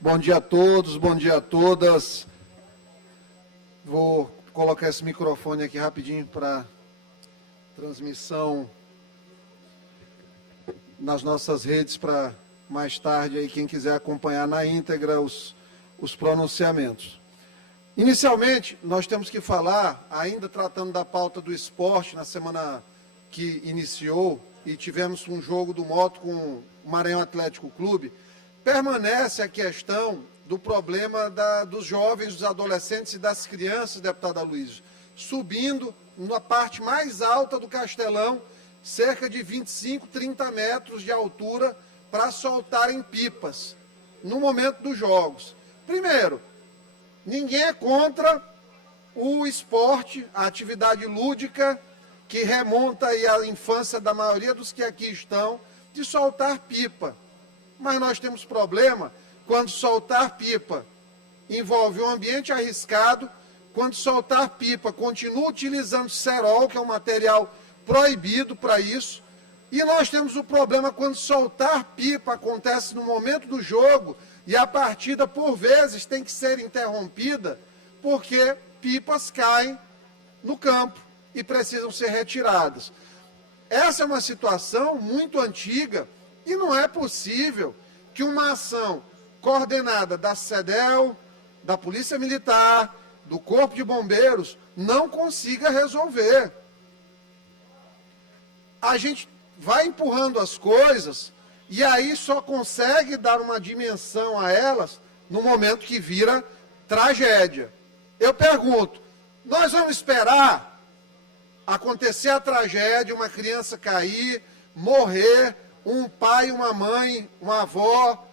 Bom dia a todos, bom dia a todas. Vou colocar esse microfone aqui rapidinho para transmissão nas nossas redes para mais tarde aí quem quiser acompanhar na íntegra os pronunciamentos. Inicialmente, nós temos que falar, ainda tratando da pauta do esporte, na semana que iniciou, e tivemos um jogo do Moto com o Maranhão Atlético Clube, permanece a questão do problema dos jovens, dos adolescentes e das crianças, deputada Luiz, subindo na parte mais alta do Castelão, cerca de 25, 30 metros de altura, para soltarem pipas no momento dos jogos. Primeiro, ninguém é contra o esporte, a atividade lúdica, que remonta aí à infância da maioria dos que aqui estão, de soltar pipa. Mas nós temos problema quando soltar pipa envolve um ambiente arriscado, quando soltar pipa continua utilizando cerol, que é um material proibido para isso, e nós temos o problema quando soltar pipa acontece no momento do jogo e a partida, por vezes, tem que ser interrompida porque pipas caem no campo e precisam ser retiradas. Essa é uma situação muito antiga e não é possível que uma ação coordenada da SEDEL, da Polícia Militar, do Corpo de Bombeiros, não consiga resolver. A gente vai empurrando as coisas e aí só consegue dar uma dimensão a elas no momento que vira tragédia. Eu pergunto, nós vamos esperar acontecer a tragédia, uma criança cair, morrer, um pai, uma mãe, uma avó,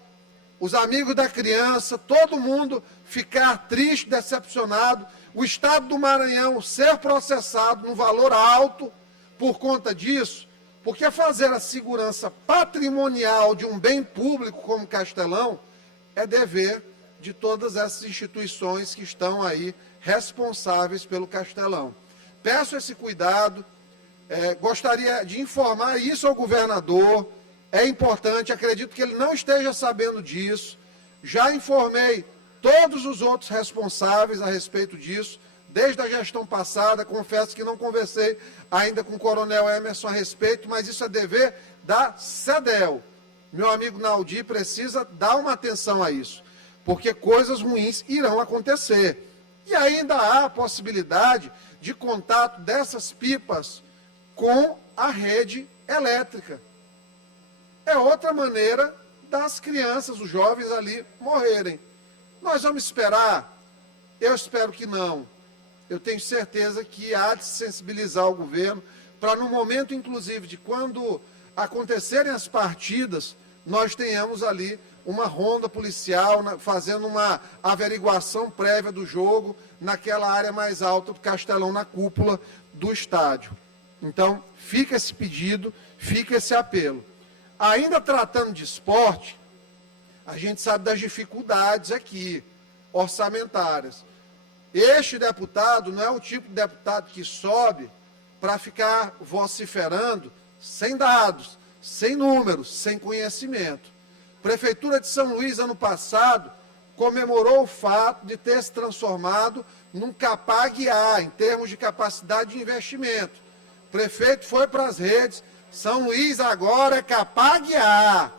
os amigos da criança, todo mundo ficar triste, decepcionado, o Estado do Maranhão ser processado num valor alto por conta disso, porque fazer a segurança patrimonial de um bem público como Castelão é dever de todas essas instituições que estão aí responsáveis pelo Castelão. Peço esse cuidado, gostaria de informar isso ao governador, é importante, acredito que ele não esteja sabendo disso, já informei todos os outros responsáveis a respeito disso, desde a gestão passada, confesso que não conversei ainda com o Coronel Emerson a respeito, mas isso é dever da SEDEL. Meu amigo Naldi precisa dar uma atenção a isso, porque coisas ruins irão acontecer. E ainda há a possibilidade de contato dessas pipas com a rede elétrica. É outra maneira das crianças, os jovens ali morrerem. Nós vamos esperar? Eu espero que não. Eu tenho certeza que há de sensibilizar o governo para, no momento, inclusive, de quando acontecerem as partidas, nós tenhamos ali uma ronda policial fazendo uma averiguação prévia do jogo naquela área mais alta do Castelão, na cúpula do estádio. Então, fica esse pedido, fica esse apelo. Ainda tratando de esporte, a gente sabe das dificuldades aqui, orçamentárias. Este deputado não é o tipo de deputado que sobe para ficar vociferando sem dados, sem números, sem conhecimento. Prefeitura de São Luís, ano passado, comemorou o fato de ter se transformado num CAPAG-A, em termos de capacidade de investimento. O prefeito foi para as redes, São Luís agora é CAPAG-A,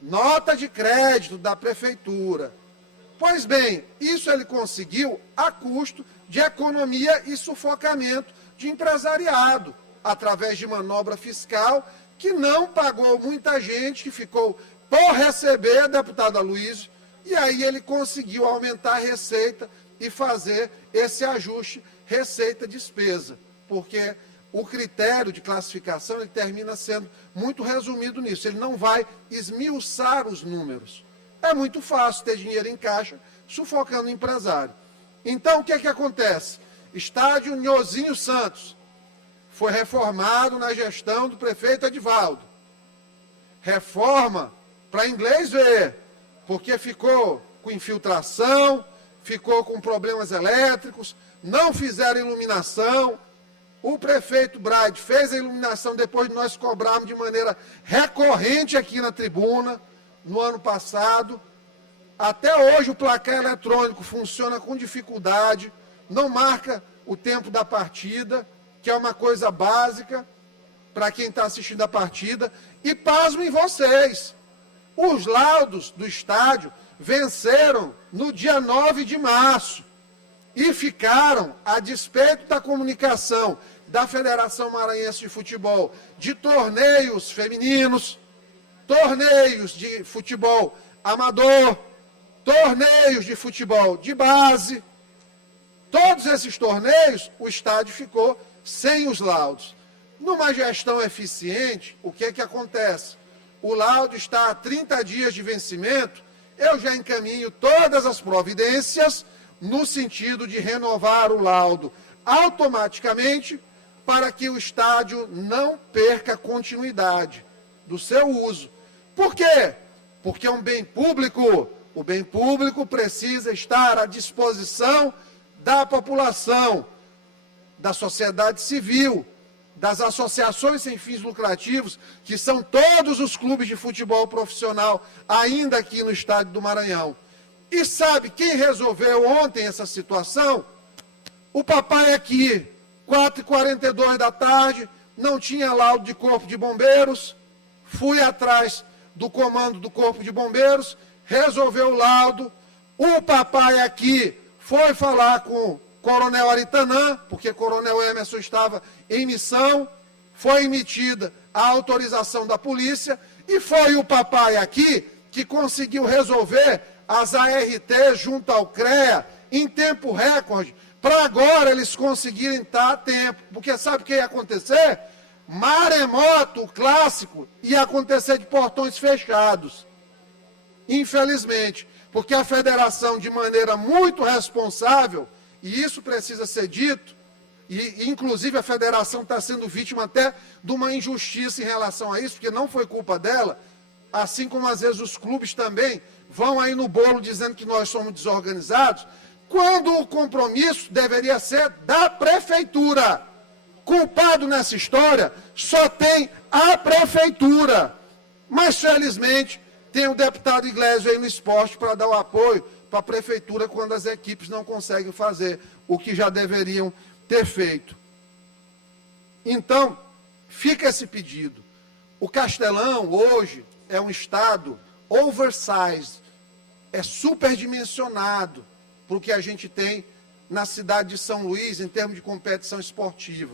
nota de crédito da prefeitura. Pois bem, isso ele conseguiu a custo de economia e sufocamento de empresariado, através de manobra fiscal, que não pagou muita gente, que ficou por receber, deputada Luiz, e aí ele conseguiu aumentar a receita e fazer esse ajuste receita-despesa, porque o critério de classificação ele termina sendo muito resumido nisso, ele não vai esmiuçar os números. É muito fácil ter dinheiro em caixa, sufocando o empresário. Então, o que é que acontece? Estádio Nhozinho Santos foi reformado na gestão do prefeito Edivaldo. Reforma para inglês ver, porque ficou com infiltração, ficou com problemas elétricos, não fizeram iluminação. O prefeito Braide fez a iluminação depois de nós cobrarmos de maneira recorrente aqui na tribuna, no ano passado. Até hoje o placar eletrônico funciona com dificuldade, não marca o tempo da partida, que é uma coisa básica para quem está assistindo a partida. E pasmem vocês, os laudos do estádio venceram no dia 9 de março e ficaram, a despeito da comunicação da Federação Maranhense de Futebol, de torneios femininos, torneios de futebol amador, torneios de futebol de base. Todos esses torneios, o estádio ficou sem os laudos. Numa gestão eficiente, o que é que acontece? O laudo está a 30 dias de vencimento, eu já encaminho todas as providências no sentido de renovar o laudo automaticamente para que o estádio não perca continuidade do seu uso. Por quê? Porque é um bem público. O bem público precisa estar à disposição da população, da sociedade civil, das associações sem fins lucrativos, que são todos os clubes de futebol profissional, ainda aqui no estado do Maranhão. E sabe quem resolveu ontem essa situação? O papai aqui, 4h42 da tarde, não tinha laudo de Corpo de Bombeiros, fui atrás do comando do Corpo de Bombeiros, resolveu o laudo, o papai aqui foi falar com o Coronel Aritanã, porque Coronel Emerson estava em missão, foi emitida a autorização da polícia, e foi o papai aqui que conseguiu resolver as ART junto ao CREA em tempo recorde, para agora eles conseguirem estar a tempo. Porque sabe o que ia acontecer? Maremoto, o clássico, ia acontecer de portões fechados. Infelizmente, porque a federação, de maneira muito responsável, e isso precisa ser dito, e inclusive a federação está sendo vítima até de uma injustiça em relação a isso, porque não foi culpa dela, assim como às vezes os clubes também vão aí no bolo dizendo que nós somos desorganizados, quando o compromisso deveria ser da prefeitura. Culpado nessa história só tem a prefeitura. Mas, felizmente, tem o deputado Iglesias aí no esporte para dar o apoio para a prefeitura quando as equipes não conseguem fazer o que já deveriam ter feito. Então, fica esse pedido. O Castelão, hoje, é um estado oversized, é superdimensionado para o que a gente tem na cidade de São Luís, em termos de competição esportiva.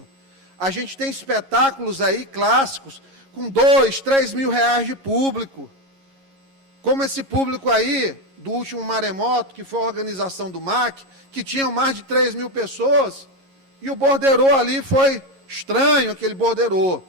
A gente tem espetáculos aí, clássicos, com 2, 3 mil reais de público. Como esse público aí, do último maremoto, que foi a organização do MAC, que tinha mais de 3 mil pessoas, e o borderô ali foi estranho, aquele borderô,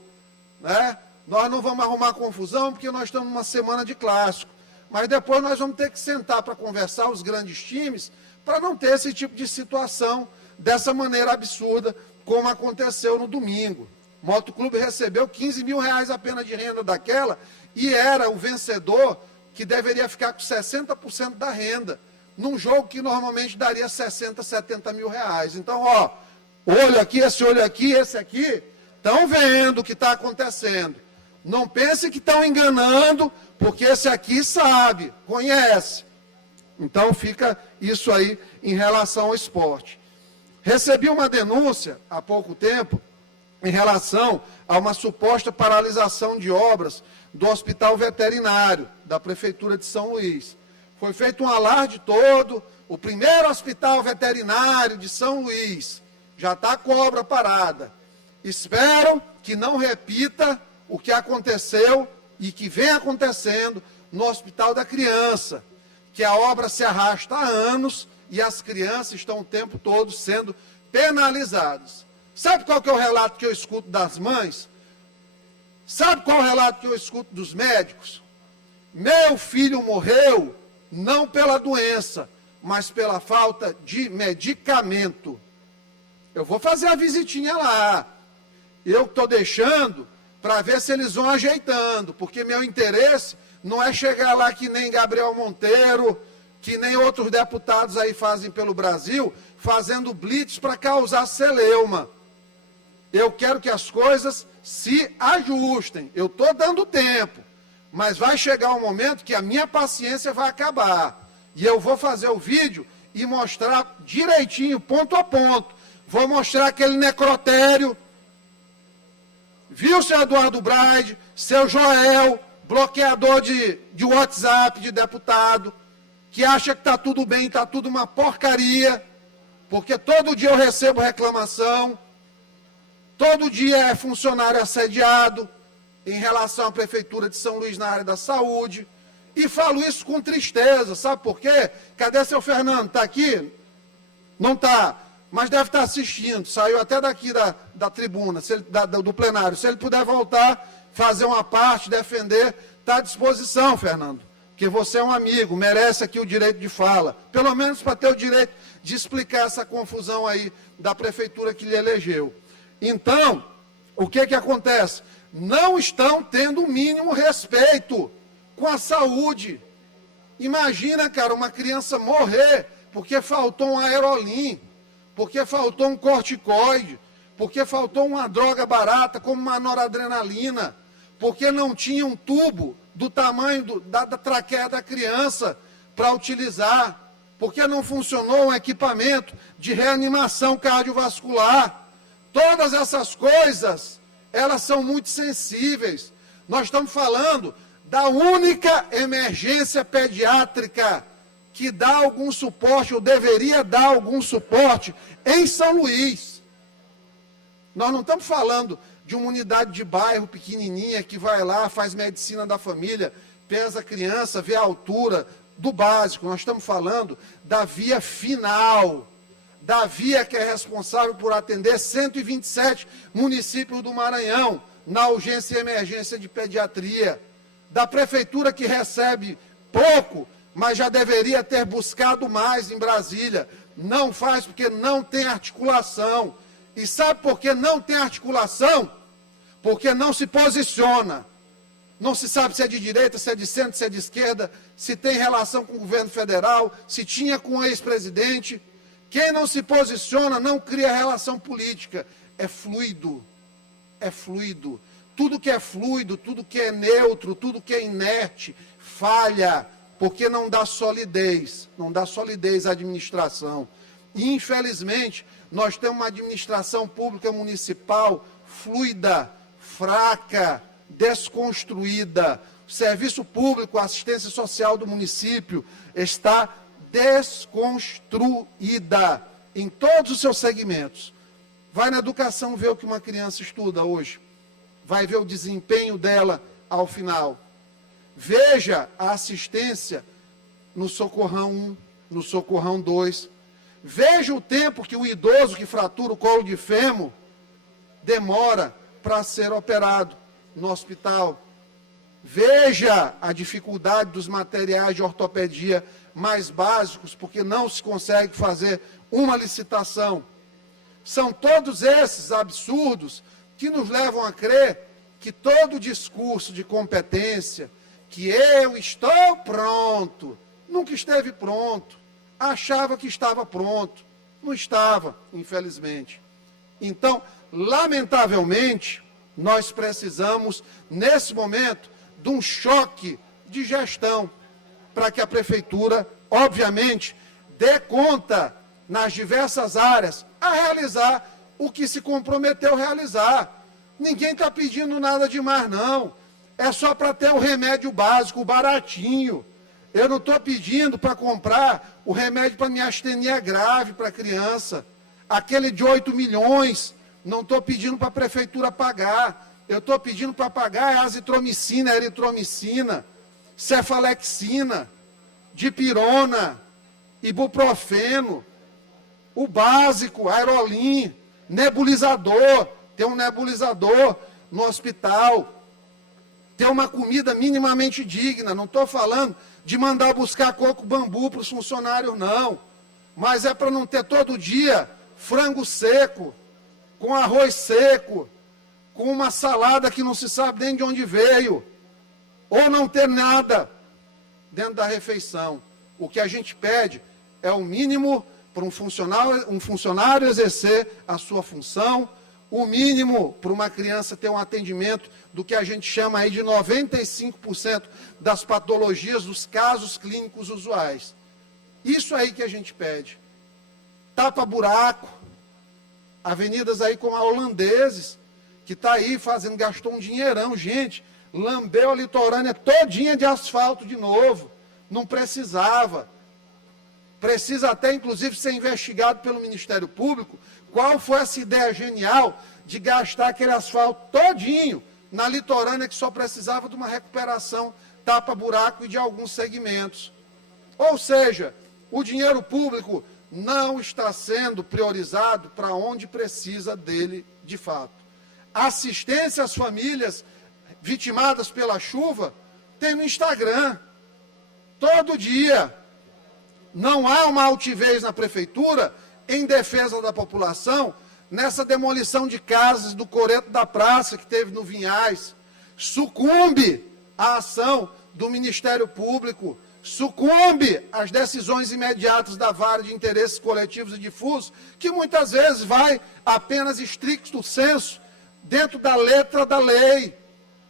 né? Nós não vamos arrumar confusão, porque nós estamos numa semana de clássico. Mas depois nós vamos ter que sentar para conversar os grandes times, para não ter esse tipo de situação dessa maneira absurda, como aconteceu no domingo. O Motoclube recebeu 15 mil reais apenas de renda daquela, e era o vencedor que deveria ficar com 60% da renda, num jogo que normalmente daria 60, 70 mil reais. Então, ó, olho aqui, esse aqui, estão vendo o que está acontecendo. Não pense que estão enganando, porque esse aqui sabe, conhece. Então fica isso aí em relação ao esporte. Recebi uma denúncia há pouco tempo em relação a uma suposta paralisação de obras do Hospital Veterinário da Prefeitura de São Luís. Foi feito um alarde todo, o primeiro Hospital Veterinário de São Luís já está com a obra parada. Espero que não repita o que aconteceu e que vem acontecendo no Hospital da Criança, que a obra se arrasta há anos e as crianças estão o tempo todo sendo penalizadas. Sabe qual que é o relato que eu escuto das mães? Sabe qual é o relato que eu escuto dos médicos? Meu filho morreu não pela doença, mas pela falta de medicamento. Eu vou fazer a visitinha lá. Eu estou deixando para ver se eles vão ajeitando, porque meu interesse não é chegar lá que nem Gabriel Monteiro, que nem outros deputados aí fazem pelo Brasil, fazendo blitz para causar celeuma. Eu quero que as coisas se ajustem. Eu estou dando tempo, mas vai chegar um momento que a minha paciência vai acabar. E eu vou fazer o vídeo e mostrar direitinho, ponto a ponto. Vou mostrar aquele necrotério. Viu, seu Eduardo Braide, seu Joel, bloqueador de WhatsApp de deputado, que acha que está tudo bem, está tudo uma porcaria, porque todo dia eu recebo reclamação, todo dia é funcionário assediado em relação à Prefeitura de São Luís na área da saúde, e falo isso com tristeza, sabe por quê? Cadê seu Fernando? Está aqui? Não está, mas deve estar assistindo, saiu até daqui da tribuna, do plenário. Se ele puder voltar, fazer uma parte, defender, está à disposição, Fernando, porque você é um amigo, merece aqui o direito de fala, pelo menos para ter o direito de explicar essa confusão aí da prefeitura que lhe elegeu. Então, o que acontece? Não estão tendo o mínimo respeito com a saúde. Imagina, cara, uma criança morrer porque faltou um aerolim, porque faltou um corticoide, porque faltou uma droga barata como uma noradrenalina, porque não tinha um tubo do tamanho da traqueia da criança para utilizar, porque não funcionou um equipamento de reanimação cardiovascular. Todas essas coisas, elas são muito sensíveis. Nós estamos falando da única emergência pediátrica que dá algum suporte, ou deveria dar algum suporte, em São Luís. Nós não estamos falando de uma unidade de bairro pequenininha que vai lá, faz medicina da família, pesa a criança, vê a altura do básico. Nós estamos falando da via final, da via que é responsável por atender 127 municípios do Maranhão, na urgência e emergência de pediatria, da prefeitura que recebe pouco, mas já deveria ter buscado mais em Brasília. Não faz porque não tem articulação. E sabe por que não tem articulação? Porque não se posiciona. Não se sabe se é de direita, se é de centro, se é de esquerda, se tem relação com o governo federal, se tinha com o ex-presidente. Quem não se posiciona não cria relação política. É fluido. É fluido. Tudo que é fluido, tudo que é neutro, tudo que é inerte, falha, porque não dá solidez à administração. E, infelizmente, nós temos uma administração pública municipal fluida, fraca, desconstruída. O serviço público, a assistência social do município está desconstruída em todos os seus segmentos. Vai na educação ver o que uma criança estuda hoje. Vai ver o desempenho dela ao final. Veja a assistência no Socorrão 1, no Socorrão 2. Veja o tempo que o idoso que fratura o colo de fêmur demora para ser operado no hospital. Veja a dificuldade dos materiais de ortopedia mais básicos, porque não se consegue fazer uma licitação. São todos esses absurdos que nos levam a crer que todo discurso de competência, que eu estou pronto, nunca esteve pronto, achava que estava pronto, não estava, infelizmente. Então, lamentavelmente, nós precisamos, nesse momento, de um choque de gestão, para que a prefeitura, obviamente, dê conta, nas diversas áreas, a realizar o que se comprometeu a realizar. Ninguém está pedindo nada demais, não. É só para ter o remédio básico, o baratinho. Eu não estou pedindo para comprar o remédio para miastenia grave para a criança. Aquele de 8 milhões, não estou pedindo para a prefeitura pagar. Eu estou pedindo para pagar azitromicina, eritromicina, cefalexina, dipirona, ibuprofeno, o básico, aerolim, nebulizador, ter um nebulizador no hospital, ter uma comida minimamente digna. Não estou falando de mandar buscar coco bambu para os funcionários, não. Mas é para não ter todo dia frango seco, com arroz seco, com uma salada que não se sabe nem de onde veio, ou não ter nada dentro da refeição. O que a gente pede é o mínimo para um funcionário exercer a sua função, o mínimo para uma criança ter um atendimento do que a gente chama aí de 95% das patologias, dos casos clínicos usuais. Isso aí que a gente pede. Tapa-buraco, avenidas aí como a Holandeses, que está aí gastou um dinheirão, gente, lambeu a litorânea todinha de asfalto de novo, não precisava. Precisa até, inclusive, ser investigado pelo Ministério Público qual foi essa ideia genial de gastar aquele asfalto todinho na litorânea que só precisava de uma recuperação, tapa-buraco e de alguns segmentos. Ou seja, o dinheiro público não está sendo priorizado para onde precisa dele de fato. Assistência às famílias vitimadas pela chuva tem no Instagram, todo dia. Não há uma altivez na prefeitura em defesa da população nessa demolição de casas do Coreto da Praça que teve no Vinhais. Sucumbe à ação do Ministério Público, sucumbe às decisões imediatas da vara de interesses coletivos e difusos, que muitas vezes vai apenas estricto senso dentro da letra da lei.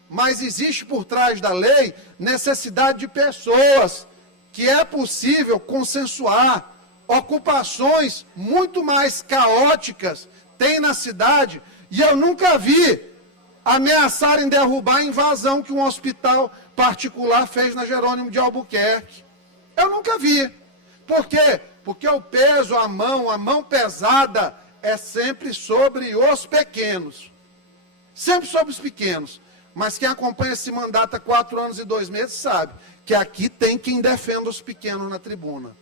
Mas existe por trás da lei necessidade de pessoas que é possível consensuar. Ocupações muito mais caóticas tem na cidade, e eu nunca vi ameaçarem derrubar a invasão que um hospital particular fez na Jerônimo de Albuquerque. Eu nunca vi. Por quê? Porque o peso, a mão pesada é sempre sobre os pequenos. Sempre sobre os pequenos. Mas quem acompanha esse mandato há 4 anos e 2 meses sabe que aqui tem quem defenda os pequenos na tribuna.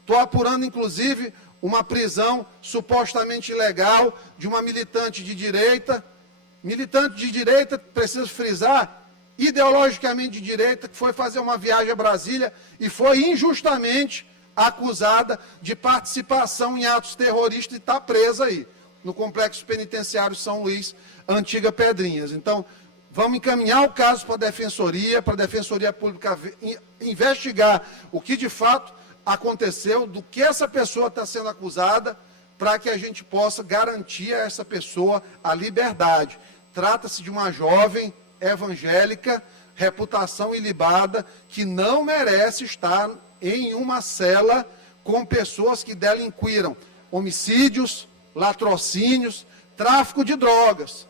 Estou apurando, inclusive, uma prisão supostamente ilegal de uma militante de direita. Militante de direita, preciso frisar, ideologicamente de direita, que foi fazer uma viagem a Brasília e foi injustamente acusada de participação em atos terroristas e está presa aí, no Complexo Penitenciário São Luís, antiga Pedrinhas. Então, vamos encaminhar o caso para a Defensoria Pública investigar o que de fato aconteceu, do que essa pessoa está sendo acusada, para que a gente possa garantir a essa pessoa a liberdade. Trata-se de uma jovem evangélica, reputação ilibada, que não merece estar em uma cela com pessoas que delinquiram homicídios, latrocínios, tráfico de drogas.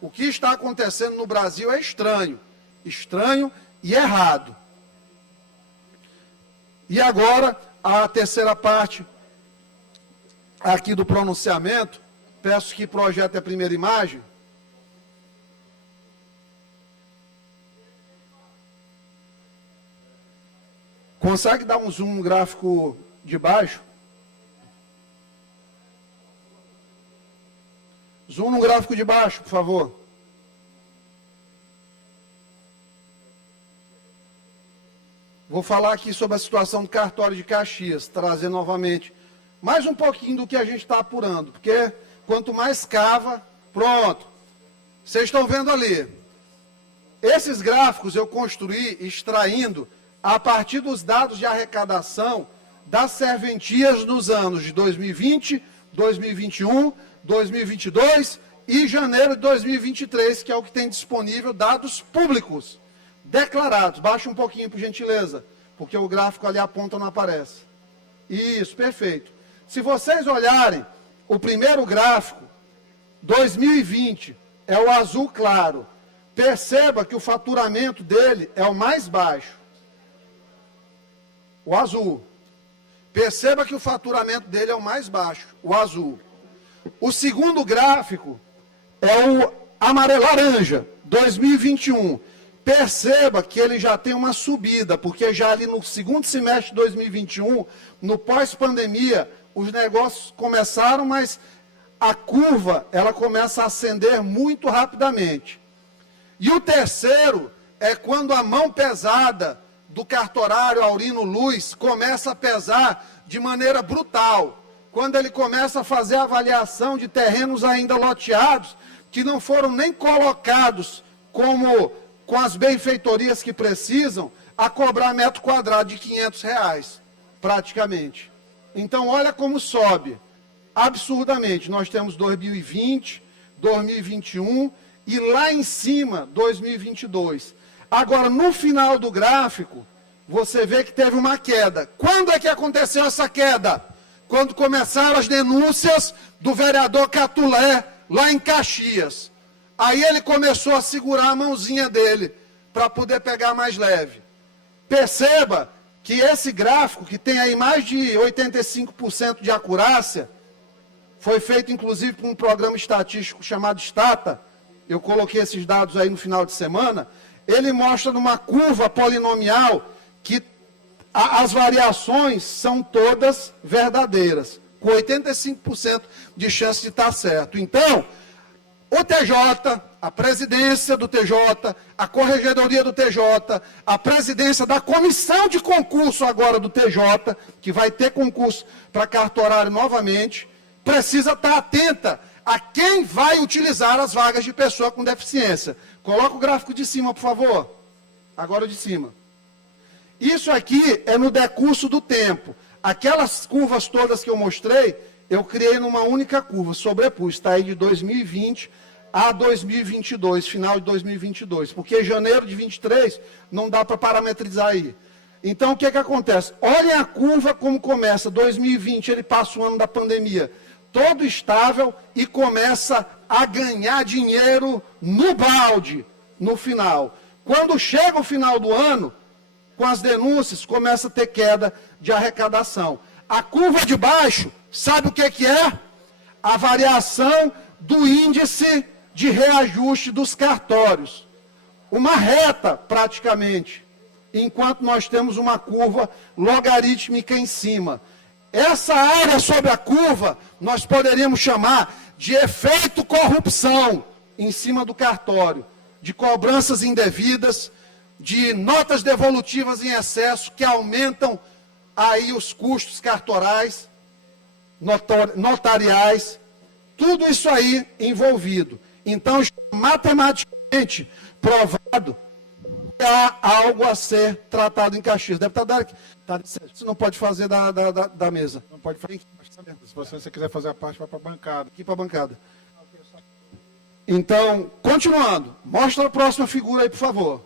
O que está acontecendo no Brasil é estranho e errado. E agora, a terceira parte aqui do pronunciamento, peço que projete a primeira imagem. Consegue dar um zoom no gráfico de baixo? Zoom no gráfico de baixo, por favor. Vou falar aqui sobre a situação do cartório de Caxias, trazer novamente mais um pouquinho do que a gente está apurando, porque quanto mais cava, pronto. Vocês estão vendo ali. Esses gráficos eu construí extraindo a partir dos dados de arrecadação das serventias nos anos de 2020, 2021, 2022 e janeiro de 2023, que é o que tem disponível, dados públicos declarados. Baixa um pouquinho, por gentileza, porque o gráfico ali a ponta não aparece. Isso, perfeito. Se vocês olharem o primeiro gráfico, 2020, é o azul claro. Perceba que o faturamento dele é o mais baixo. O azul. Perceba que o faturamento dele é o mais baixo, o azul. O segundo gráfico é o amarelo-laranja, 2021. Perceba que ele já tem uma subida, porque já ali no segundo semestre de 2021, no pós-pandemia, os negócios começaram, mas a curva ela começa a ascender muito rapidamente. E o terceiro é quando a mão pesada do cartorário Aurino Luz começa a pesar de maneira brutal. Quando ele começa a fazer a avaliação de terrenos ainda loteados, que não foram nem colocados com as benfeitorias que precisam, a cobrar metro quadrado de R$500, praticamente. Então, olha como sobe, absurdamente. Nós temos 2020, 2021 e lá em cima, 2022. Agora, no final do gráfico, você vê que teve uma queda. Quando é que aconteceu essa queda? Quando começaram as denúncias do vereador Catulé, lá em Caxias. Aí ele começou a segurar a mãozinha dele, para poder pegar mais leve. Perceba que esse gráfico, que tem aí mais de 85% de acurácia, foi feito inclusive por um programa estatístico chamado Stata, eu coloquei esses dados aí no final de semana, ele mostra numa curva polinomial que as variações são todas verdadeiras, com 85% de chance de estar certo. Então, o TJ, a presidência do TJ, a corregedoria do TJ, a presidência da comissão de concurso agora do TJ, que vai ter concurso para cartorário novamente, precisa estar atenta a quem vai utilizar as vagas de pessoa com deficiência. Coloca o gráfico de cima, por favor. Agora o de cima. Isso aqui é no decurso do tempo. Aquelas curvas todas que eu mostrei, eu criei numa única curva, sobrepus, está aí de 2020 a 2022, final de 2022, porque janeiro de 23 não dá para parametrizar aí. Então, o que acontece? Olhem a curva como começa, 2020, ele passa o ano da pandemia, todo estável e começa a ganhar dinheiro no balde, no final. Quando chega o final do ano, com as denúncias, começa a ter queda de arrecadação. A curva de baixo, sabe o que é? A variação do índice de reajuste dos cartórios. Uma reta, praticamente, enquanto nós temos uma curva logarítmica em cima. Essa área sobre a curva, nós poderíamos chamar de efeito corrupção em cima do cartório, de cobranças indevidas, de notas devolutivas em excesso que aumentam aí os custos cartorais, notariais, tudo isso aí envolvido. Então, matematicamente provado que há algo a ser tratado em Caxias. Deputado Darek, você não pode fazer da mesa. Não pode fazer. Se você quiser fazer a parte, vai para a bancada. Aqui para a bancada. Então, continuando. Mostra a próxima figura aí, por favor.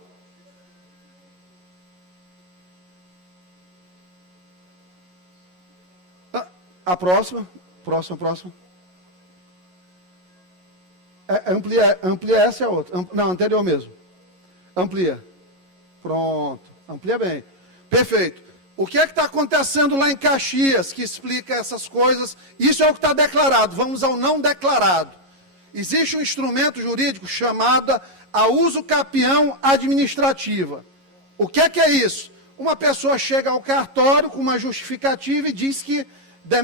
A próxima. Próxima. Amplia essa é a outra. Não, anterior mesmo. Amplia. Pronto. Amplia bem. Perfeito. O que é que está acontecendo lá em Caxias que explica essas coisas? Isso é o que está declarado. Vamos ao não declarado. Existe um instrumento jurídico chamado a uso capião administrativa. O que é isso? Uma pessoa chega ao cartório com uma justificativa e diz que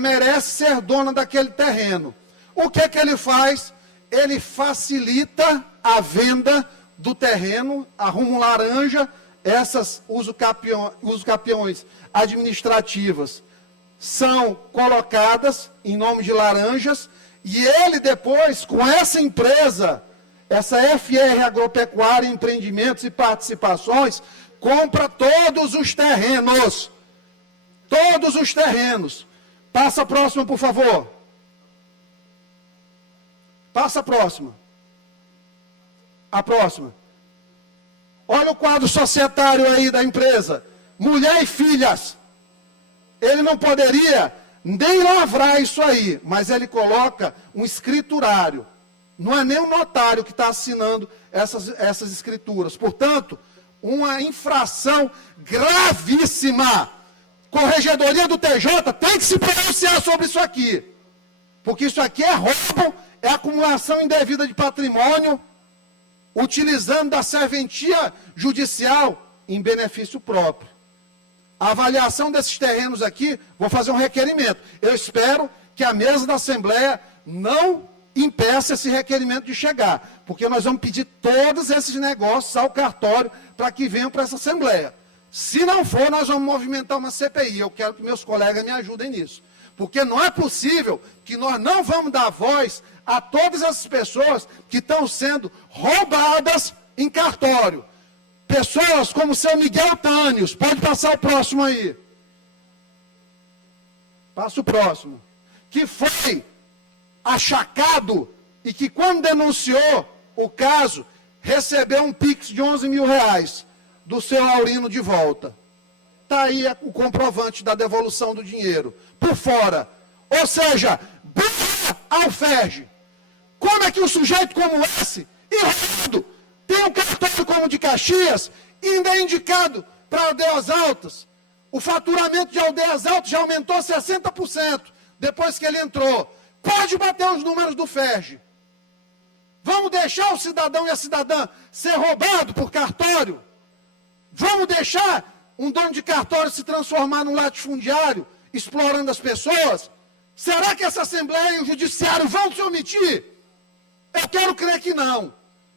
merece ser dona daquele terreno. O que é que ele faz? Ele facilita a venda do terreno, arruma um laranja, essas uso-capiões administrativas são colocadas em nome de laranjas, e ele depois, com essa empresa, essa FR Agropecuária, Empreendimentos e Participações, compra todos os terrenos. Todos os terrenos. Passa a próxima, por favor. Passa a próxima. A próxima. Olha o quadro societário aí da empresa. Mulher e filhas. Ele não poderia nem lavrar isso aí, mas ele coloca um escriturário. Não é nem um notário que está assinando essas escrituras. Portanto, uma infração gravíssima. Corregedoria do TJ tem que se pronunciar sobre isso aqui. Porque isso aqui é roubo, é acumulação indevida de patrimônio, utilizando da serventia judicial em benefício próprio. A avaliação desses terrenos aqui, vou fazer um requerimento. Eu espero que a mesa da Assembleia não impeça esse requerimento de chegar, porque nós vamos pedir todos esses negócios ao cartório para que venham para essa Assembleia. Se não for, nós vamos movimentar uma CPI. Eu quero que meus colegas me ajudem nisso. Porque não é possível que nós não vamos dar voz a todas essas pessoas que estão sendo roubadas em cartório. Pessoas como o seu Miguel Tânios. Pode passar o próximo aí. Passa o próximo. Que foi achacado e que, quando denunciou o caso, recebeu um Pix de R$11 mil do seu Aurino de volta. está aí o comprovante da devolução do dinheiro, por fora. Ou seja, barra ao FERJ. Como é que um sujeito como esse, errado, tem um cartório como o de Caxias, e ainda é indicado para Aldeias Altas? O faturamento de Aldeias Altas já aumentou 60% depois que ele entrou. Pode bater os números do FERJ. Vamos deixar o cidadão e a cidadã ser roubado por cartório? Vamos deixar um dono de cartório se transformar num latifundiário, explorando as pessoas? Será que essa Assembleia e o Judiciário vão se omitir? Eu quero crer que não.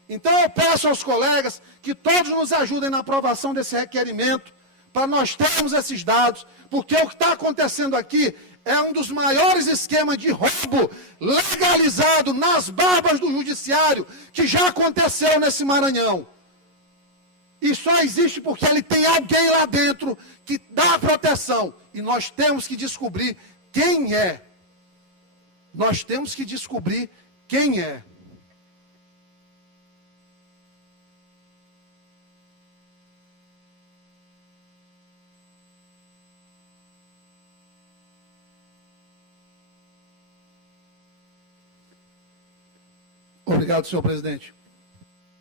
Então eu peço aos colegas que todos nos ajudem na aprovação desse requerimento, para nós termos esses dados, porque o que está acontecendo aqui é um dos maiores esquemas de roubo legalizado nas barbas do Judiciário que já aconteceu nesse Maranhão. E só existe porque ele tem alguém lá dentro que dá proteção. E nós temos que descobrir quem é. Nós temos que descobrir quem é. Obrigado, senhor presidente.